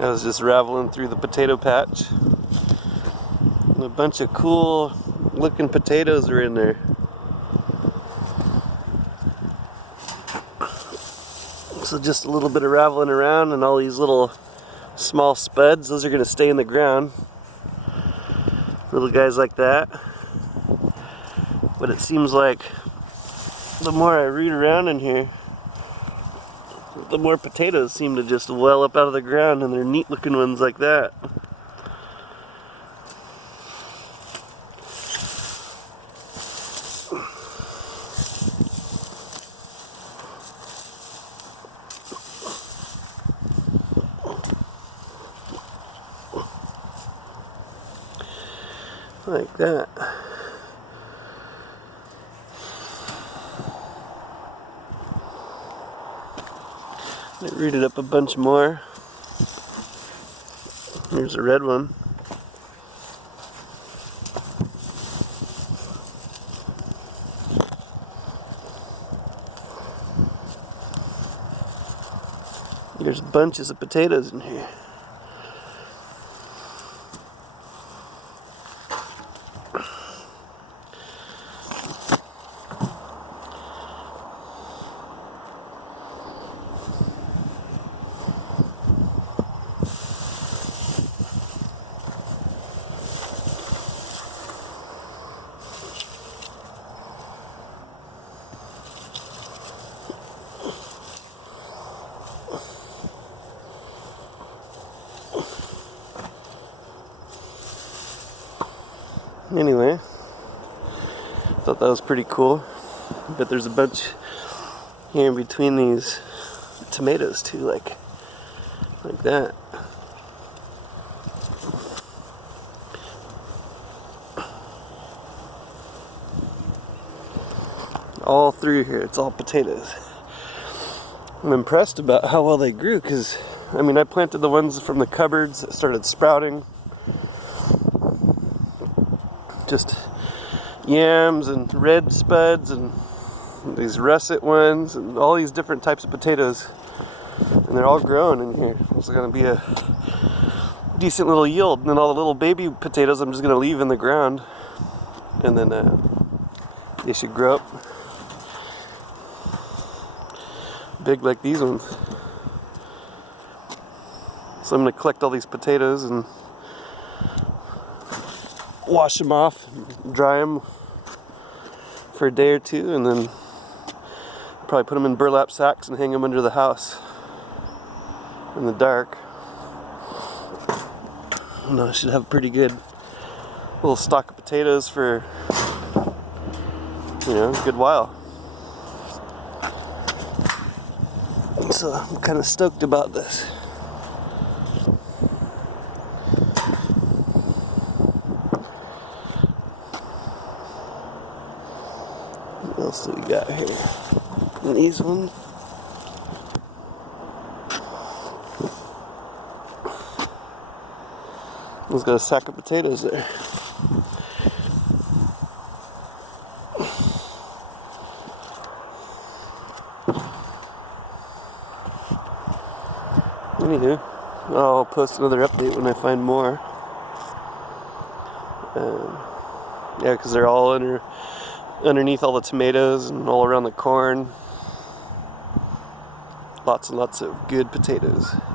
I was just raveling through the potato patch. And a bunch of cool looking potatoes are in there. So just a little bit of raveling around, and all these little small spuds, those are going to stay in the ground. Little guys like that. But it seems like the more I root around in here, the more potatoes seem to just well up out of the ground, and they're neat looking ones like that. Like that. I rooted up a bunch more. Here's a red one. There's bunches of potatoes in here. Anyway, thought that was pretty cool. But there's a bunch here in between these tomatoes too, like that. All through here, it's all potatoes. I'm impressed about how well they grew, because I mean, I planted the ones from the cupboards that started sprouting. Just yams and red spuds and these russet ones and all these different types of potatoes, and they're all growing in here. It's going to be a decent little yield. And then all the little baby potatoes I'm just going to leave in the ground, and then they should grow up big like these ones. So I'm going to collect all these potatoes and wash them off, dry them for a day or two, and then probably put them in burlap sacks and hang them under the house in the dark. And I should have a pretty good little stock of potatoes for, a good while. So I'm kind of stoked about this. What else do we got here? And these ones. He's got a sack of potatoes there. Anywho, I'll post another update when I find more. Yeah, because they're all underneath all the tomatoes and all around the corn. Lots and lots of good potatoes.